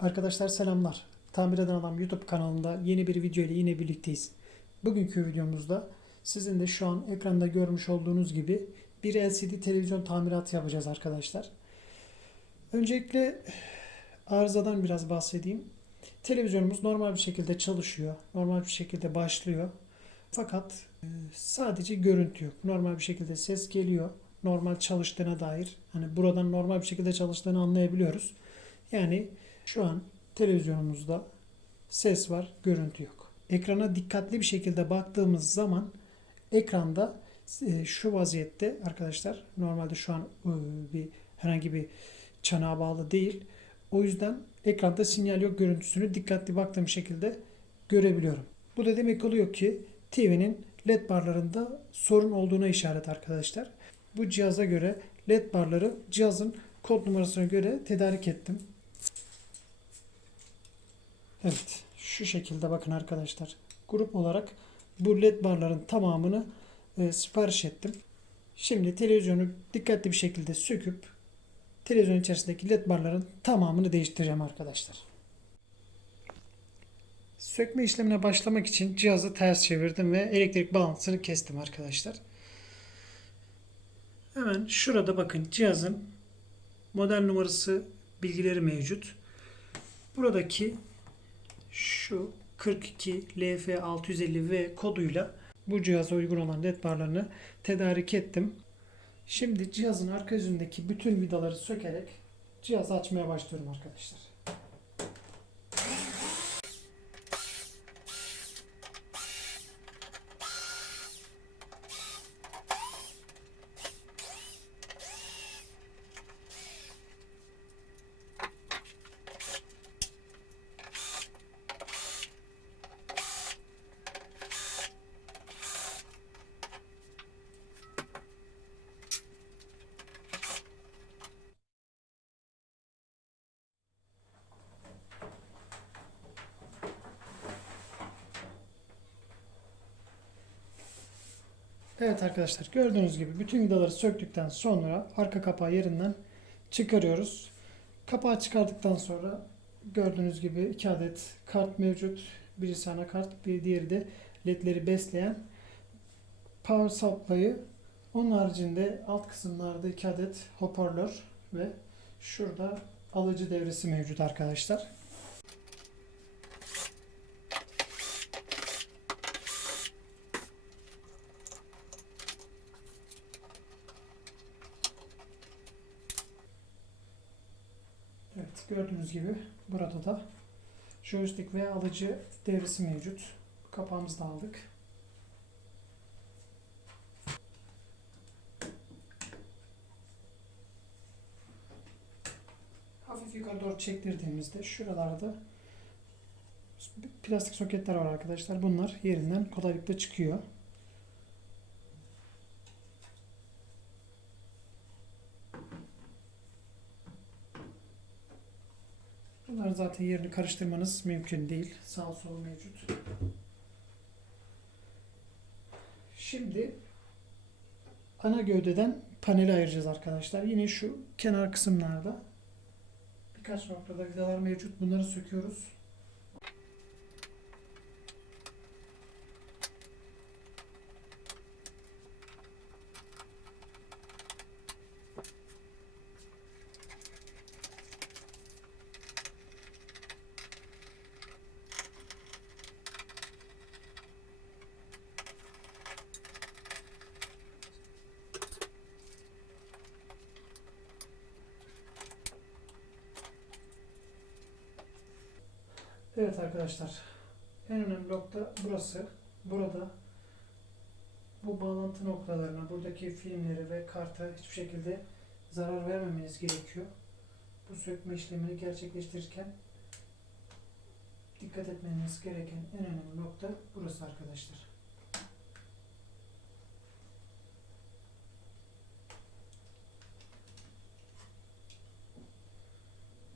Arkadaşlar selamlar. Tamir Eden Adam YouTube kanalında yeni bir video ile yine birlikteyiz. Bugünkü videomuzda sizin de şu an ekranda görmüş olduğunuz gibi bir LCD televizyon tamiratı yapacağız arkadaşlar. Öncelikle arızadan biraz bahsedeyim. Televizyonumuz normal bir şekilde çalışıyor. Normal bir şekilde başlıyor. Fakat e, sadece görüntü yok. Normal bir şekilde ses geliyor. Normal çalıştığına dair. Hani buradan normal bir şekilde çalıştığını anlayabiliyoruz. Yani şu an televizyonumuzda ses var, görüntü yok. Ekrana dikkatli bir şekilde baktığımız zaman ekranda e, şu vaziyette arkadaşlar normalde şu an e, bir herhangi bir çanağa bağlı değil. O yüzden ekranda sinyal yok görüntüsünü dikkatli baktığım şekilde görebiliyorum. Bu da demek oluyor ki TV'nin LED barlarında sorun olduğuna işaret arkadaşlar. Bu cihaza göre LED barları cihazın kod numarasına göre tedarik ettim. Evet, şu şekilde bakın arkadaşlar. Grup olarak bu led barların tamamını e, sipariş ettim. Şimdi televizyonu dikkatli bir şekilde söküp televizyon içerisindeki led barların tamamını değiştireceğim arkadaşlar. Sökme işlemine başlamak için cihazı ters çevirdim ve elektrik bağlantısını kestim arkadaşlar. Hemen şurada bakın cihazın model numarası bilgileri mevcut. Buradaki şu 42 LF650V koduyla bu cihaza uygun olan led barlarını tedarik ettim. Şimdi cihazın arka yüzündeki bütün vidaları sökerek cihazı açmaya başlıyorum arkadaşlar. Evet arkadaşlar gördüğünüz gibi bütün vidaları söktükten sonra arka kapağı yerinden çıkarıyoruz. Kapağı çıkardıktan sonra gördüğünüz gibi iki adet kart mevcut. Birisi anakart, bir diğeri de ledleri besleyen power supply'ı. Onun haricinde alt kısımlarda iki adet hoparlör ve şurada alıcı devresi mevcut arkadaşlar. Evet gördüğünüz gibi burada da joystick ve alıcı devresi mevcut. Kapağımızı da aldık. Hafif yukarı doğru çektirdiğimizde şuralarda plastik soketler var arkadaşlar. Bunlar yerinden kolaylıkla çıkıyor. Zaten yerini karıştırmanız mümkün değil. Sağ sol mevcut. Şimdi ana gövdeden paneli ayıracağız arkadaşlar. Yine şu kenar kısımlarda birkaç noktada vidalar mevcut. Bunları söküyoruz. Evet arkadaşlar. En önemli nokta burası. Burada bu bağlantı noktalarına, buradaki filmleri ve karta hiçbir şekilde zarar vermemeniz gerekiyor. Bu sökme işlemini gerçekleştirirken dikkat etmeniz gereken en önemli nokta burası arkadaşlar.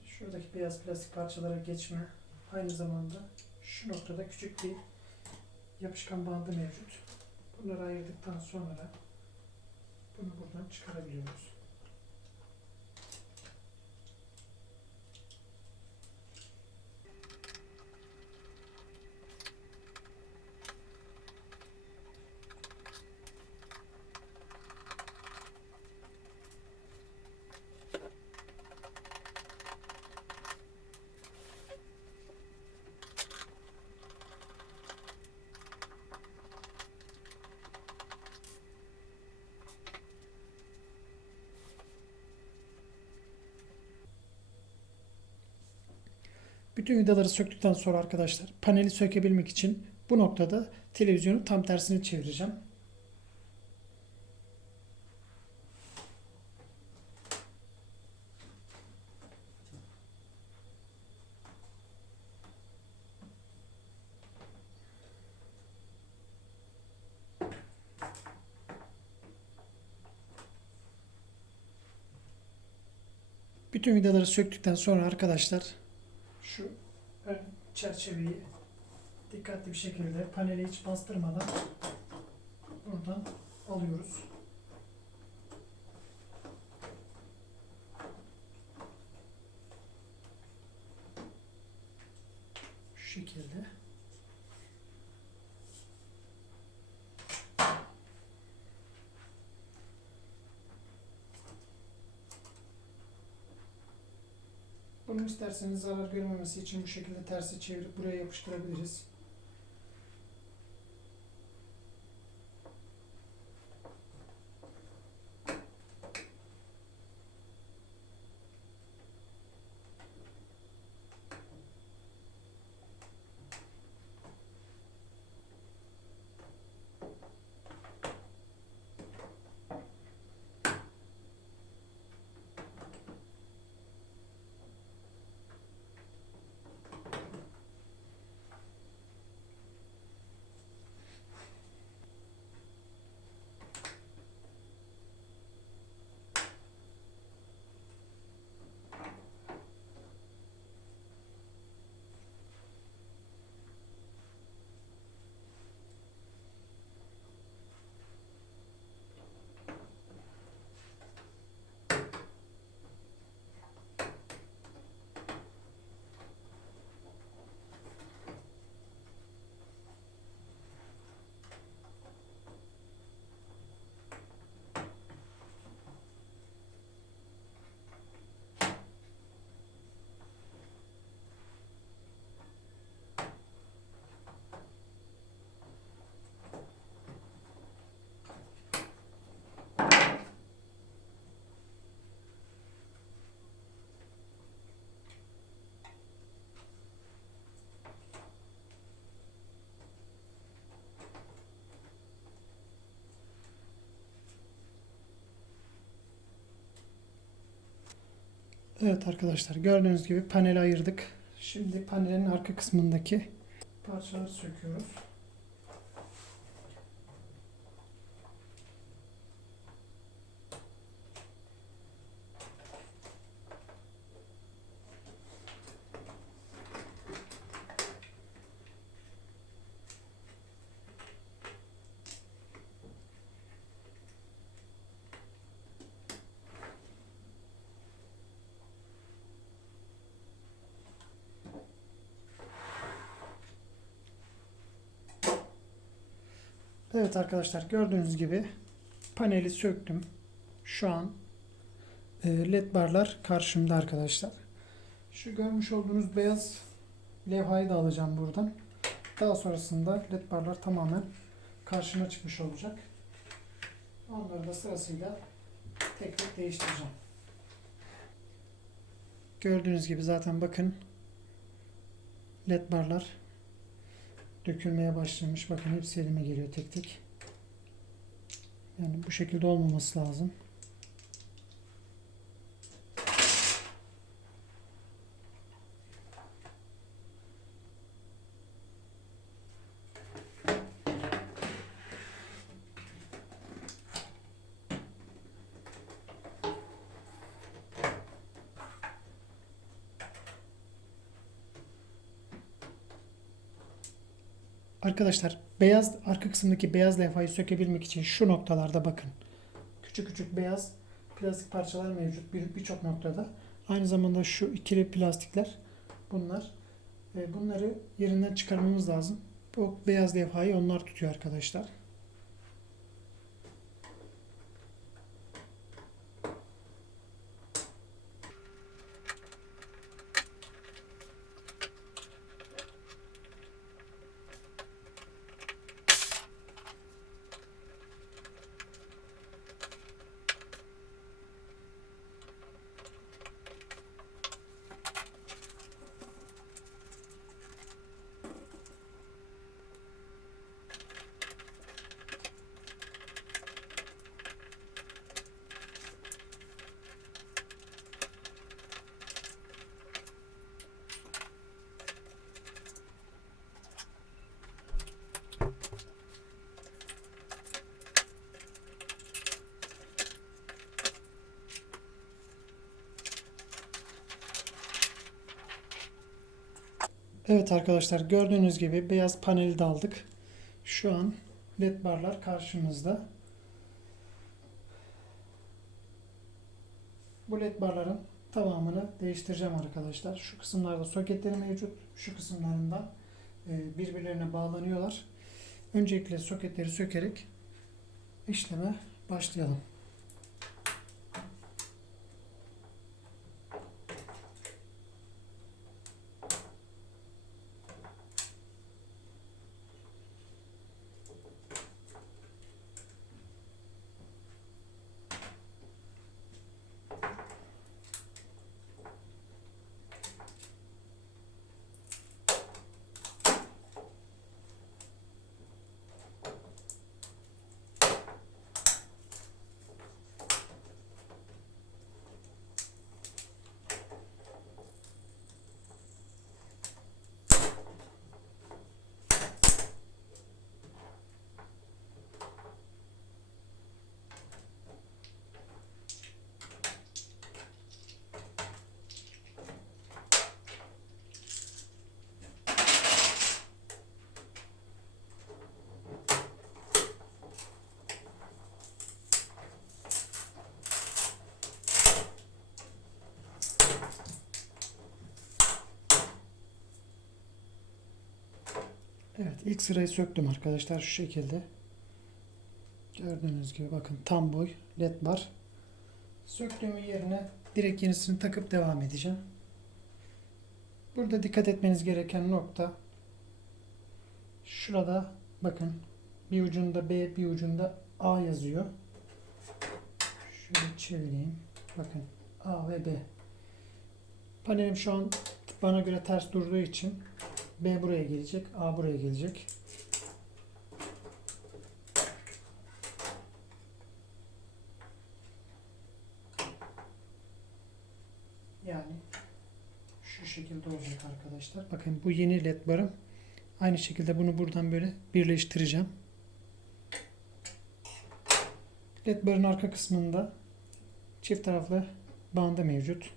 Şuradaki beyaz plastik parçalara geçme Aynı zamanda şu noktada küçük bir yapışkan bandı mevcut. Bunları ayırdıktan sonra bunu buradan çıkarabiliyoruz. Bütün vidaları söktükten sonra arkadaşlar paneli sökebilmek için bu noktada televizyonu tam tersine çevireceğim. Bütün vidaları söktükten sonra arkadaşlar çerçeveyi dikkatli bir şekilde paneli hiç bastırmadan buradan alıyoruz. Şu şekilde. Bunu isterseniz zarar görmemesi için bu şekilde tersi çevirip buraya yapıştırabiliriz. Evet arkadaşlar gördüğünüz gibi paneli ayırdık. Şimdi panelin arka kısmındaki parçaları söküyoruz. Evet arkadaşlar gördüğünüz gibi paneli söktüm. Şu an e, led barlar karşımda arkadaşlar. Şu görmüş olduğunuz beyaz levhayı da alacağım buradan. Daha sonrasında led barlar tamamen karşıma çıkmış olacak. Onları da sırasıyla tek tek değiştireceğim. Gördüğünüz gibi zaten bakın led barlar dökülmeye başlamış. Bakın hepsi elime geliyor tek tek. Yani bu şekilde olmaması lazım. Arkadaşlar beyaz arka kısımdaki beyaz levhayı sökebilmek için şu noktalarda bakın. Küçük küçük beyaz plastik parçalar mevcut bir birçok noktada. Aynı zamanda şu ikili plastikler bunlar. E, Bunları yerinden çıkarmamız lazım. Bu beyaz levhayı onlar tutuyor arkadaşlar. Evet arkadaşlar gördüğünüz gibi beyaz paneli de aldık. Şu an led barlar karşımızda. Bu led barların tamamını değiştireceğim arkadaşlar. Şu kısımlarda soketleri mevcut. Şu kısımlarında e, birbirlerine bağlanıyorlar. Öncelikle soketleri sökerek işleme başlayalım. Evet ilk sırayı söktüm arkadaşlar şu şekilde. Gördüğünüz gibi bakın tam boy led bar. Söktüğümün yerine direkt yenisini takıp devam edeceğim. Burada dikkat etmeniz gereken nokta şurada bakın bir ucunda B bir ucunda A yazıyor. Şöyle çevireyim. Bakın A ve B. Panelim şu an bana göre ters durduğu için B buraya gelecek, A buraya gelecek. Yani şu şekilde olacak arkadaşlar. Bakın bu yeni led barım. Aynı şekilde bunu buradan böyle birleştireceğim. Led barın arka kısmında çift taraflı bandı mevcut.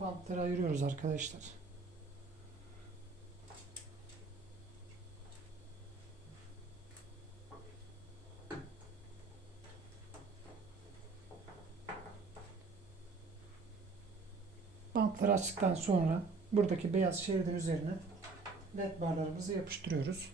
Bantları ayırıyoruz arkadaşlar. Bantları açtıktan sonra buradaki beyaz şeridin üzerine led barlarımızı yapıştırıyoruz.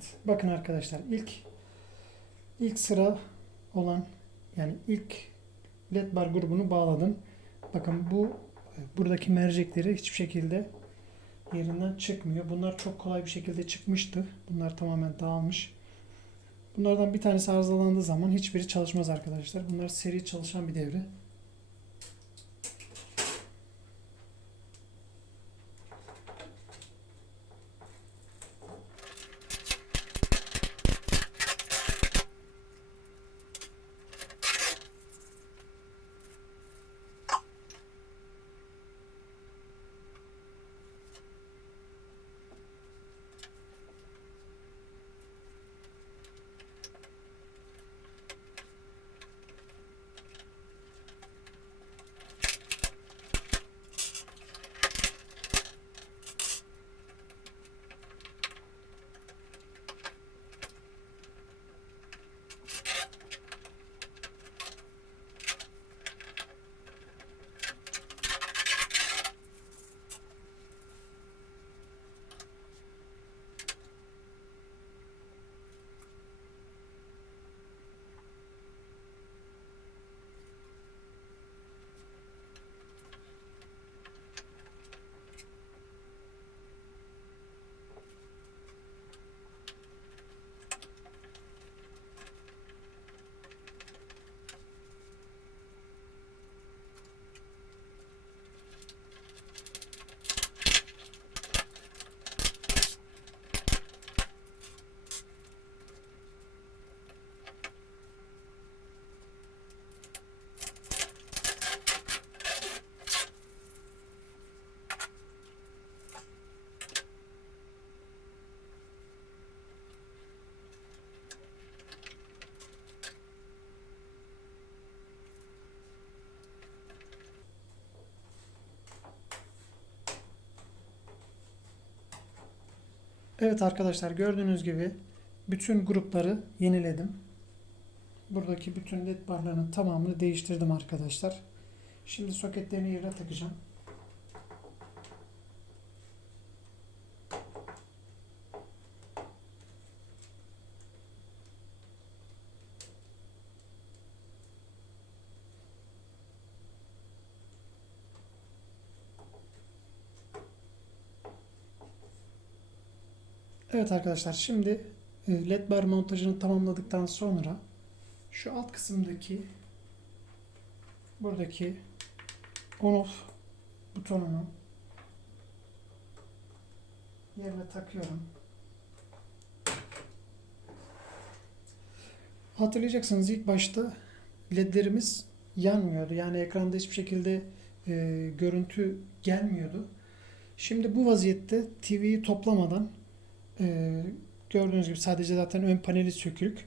Evet. Bakın arkadaşlar ilk ilk sıra olan yani ilk led bar grubunu bağladım. Bakın bu buradaki mercekleri hiçbir şekilde yerinden çıkmıyor. Bunlar çok kolay bir şekilde çıkmıştı. Bunlar tamamen dağılmış. Bunlardan bir tanesi arızalandığı zaman hiçbiri çalışmaz arkadaşlar. Bunlar seri çalışan bir devre. Evet arkadaşlar gördüğünüz gibi bütün grupları yeniledim. Buradaki bütün led barlarının tamamını değiştirdim arkadaşlar. Şimdi soketlerini yerine takacağım. Evet arkadaşlar şimdi e, led bar montajını tamamladıktan sonra şu alt kısımdaki buradaki on off butonunu yerine takıyorum. Hatırlayacaksınız ilk başta ledlerimiz yanmıyordu. Yani ekranda hiçbir şekilde e, görüntü gelmiyordu. Şimdi bu vaziyette TV'yi toplamadan e, gördüğünüz gibi sadece zaten ön paneli sökülük.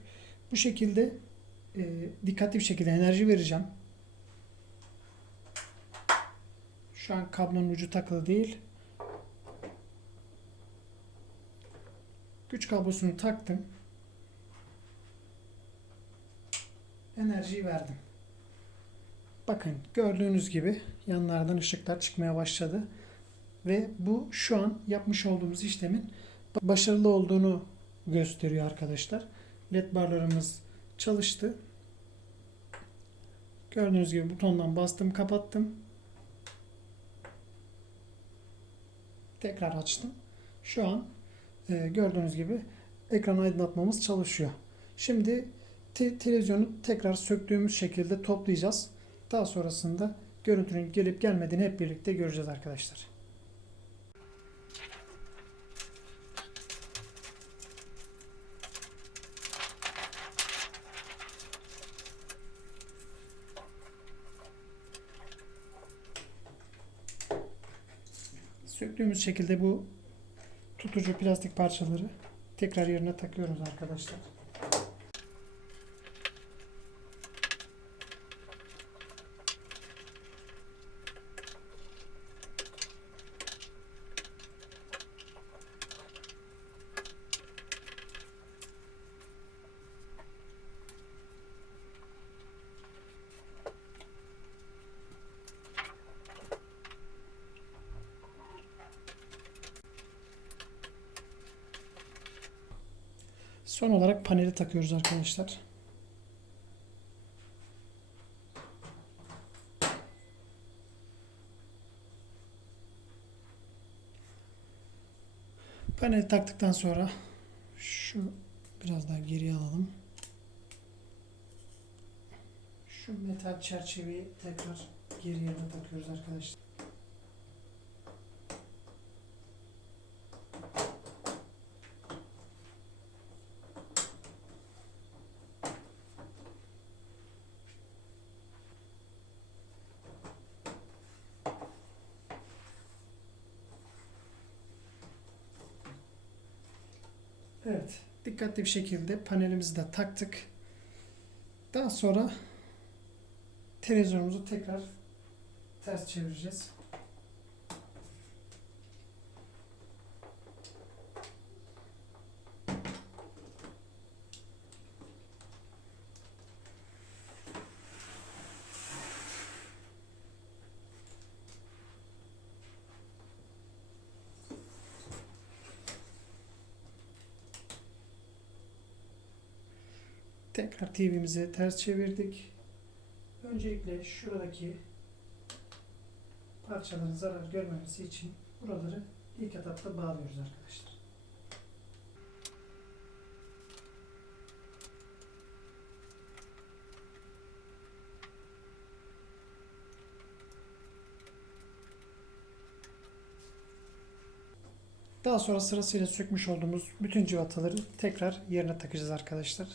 Bu şekilde e, dikkatli bir şekilde enerji vereceğim. Şu an kablonun ucu takılı değil. Güç kablosunu taktım. Enerjiyi verdim. Bakın gördüğünüz gibi yanlardan ışıklar çıkmaya başladı. Ve bu şu an yapmış olduğumuz işlemin başarılı olduğunu gösteriyor arkadaşlar. LED barlarımız çalıştı. Gördüğünüz gibi butondan bastım kapattım. Tekrar açtım. Şu an e, gördüğünüz gibi ekran aydınlatmamız çalışıyor. Şimdi te- televizyonu tekrar söktüğümüz şekilde toplayacağız. Daha sonrasında görüntünün gelip gelmediğini hep birlikte göreceğiz arkadaşlar. Söktüğümüz şekilde bu tutucu plastik parçaları tekrar yerine takıyoruz arkadaşlar. Son olarak paneli takıyoruz arkadaşlar. Paneli taktıktan sonra şu biraz daha geriye alalım. Şu metal çerçeveyi tekrar geri yerine takıyoruz arkadaşlar. Evet, dikkatli bir şekilde panelimizi de taktık. Daha sonra televizyonumuzu tekrar ters çevireceğiz. Tekrar TV'mizi ters çevirdik. Öncelikle şuradaki parçaların zarar görmemesi için buraları ilk etapta bağlıyoruz arkadaşlar. Daha sonra sırasıyla sökmüş olduğumuz bütün civataları tekrar yerine takacağız arkadaşlar.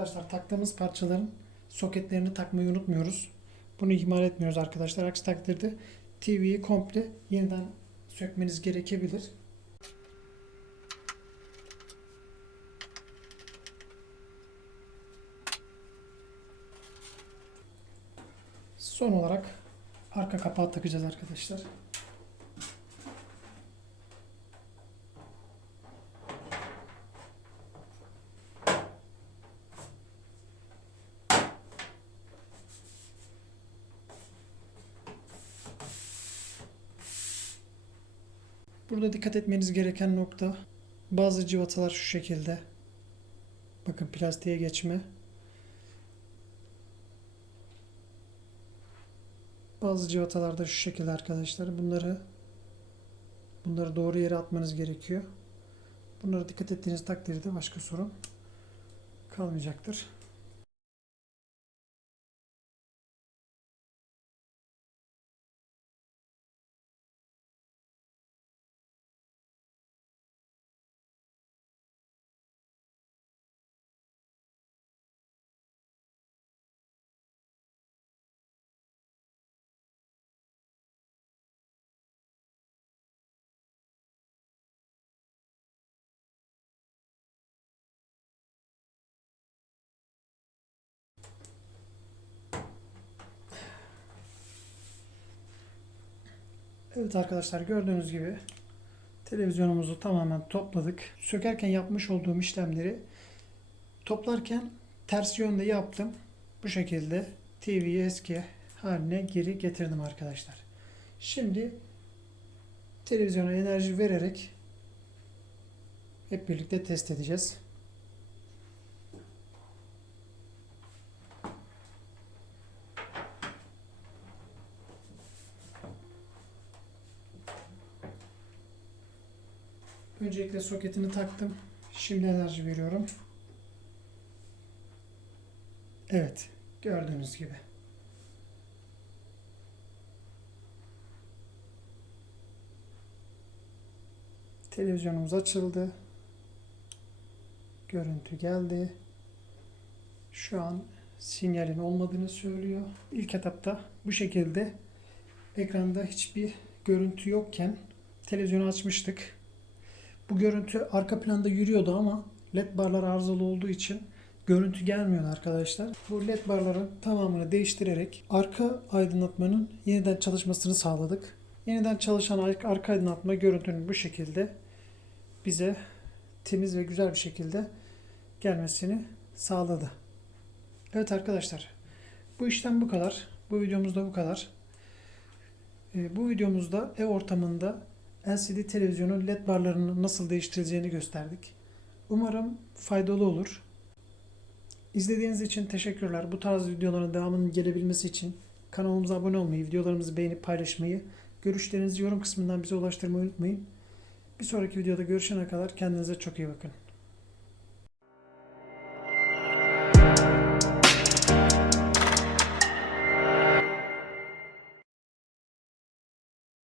Arkadaşlar taktığımız parçaların soketlerini takmayı unutmuyoruz. Bunu ihmal etmiyoruz arkadaşlar. Aksi takdirde TV'yi komple yeniden sökmeniz gerekebilir. Son olarak arka kapağı takacağız arkadaşlar. Burada dikkat etmeniz gereken nokta bazı cıvatalar şu şekilde. Bakın plastiğe geçme. Bazı cıvatalar da şu şekilde arkadaşlar. Bunları bunları doğru yere atmanız gerekiyor. Bunlara dikkat ettiğiniz takdirde başka sorun kalmayacaktır. Evet arkadaşlar gördüğünüz gibi televizyonumuzu tamamen topladık. Sökerken yapmış olduğum işlemleri toplarken ters yönde yaptım. Bu şekilde TV'yi eski haline geri getirdim arkadaşlar. Şimdi televizyona enerji vererek hep birlikte test edeceğiz. Öncelikle soketini taktım. Şimdi enerji veriyorum. Evet, gördüğünüz gibi. Televizyonumuz açıldı. Görüntü geldi. Şu an sinyalin olmadığını söylüyor. İlk etapta bu şekilde ekranda hiçbir görüntü yokken televizyonu açmıştık. Bu görüntü arka planda yürüyordu ama led barlar arızalı olduğu için görüntü gelmiyordu arkadaşlar. Bu led barların tamamını değiştirerek arka aydınlatmanın yeniden çalışmasını sağladık. Yeniden çalışan ar- arka aydınlatma görüntünün bu şekilde bize temiz ve güzel bir şekilde gelmesini sağladı. Evet arkadaşlar bu işlem bu kadar. Bu videomuzda bu kadar. Ee, bu videomuzda ev ortamında LCD televizyonun LED barlarının nasıl değiştirileceğini gösterdik. Umarım faydalı olur. İzlediğiniz için teşekkürler. Bu tarz videoların devamının gelebilmesi için kanalımıza abone olmayı, videolarımızı beğenip paylaşmayı, görüşlerinizi yorum kısmından bize ulaştırmayı unutmayın. Bir sonraki videoda görüşene kadar kendinize çok iyi bakın.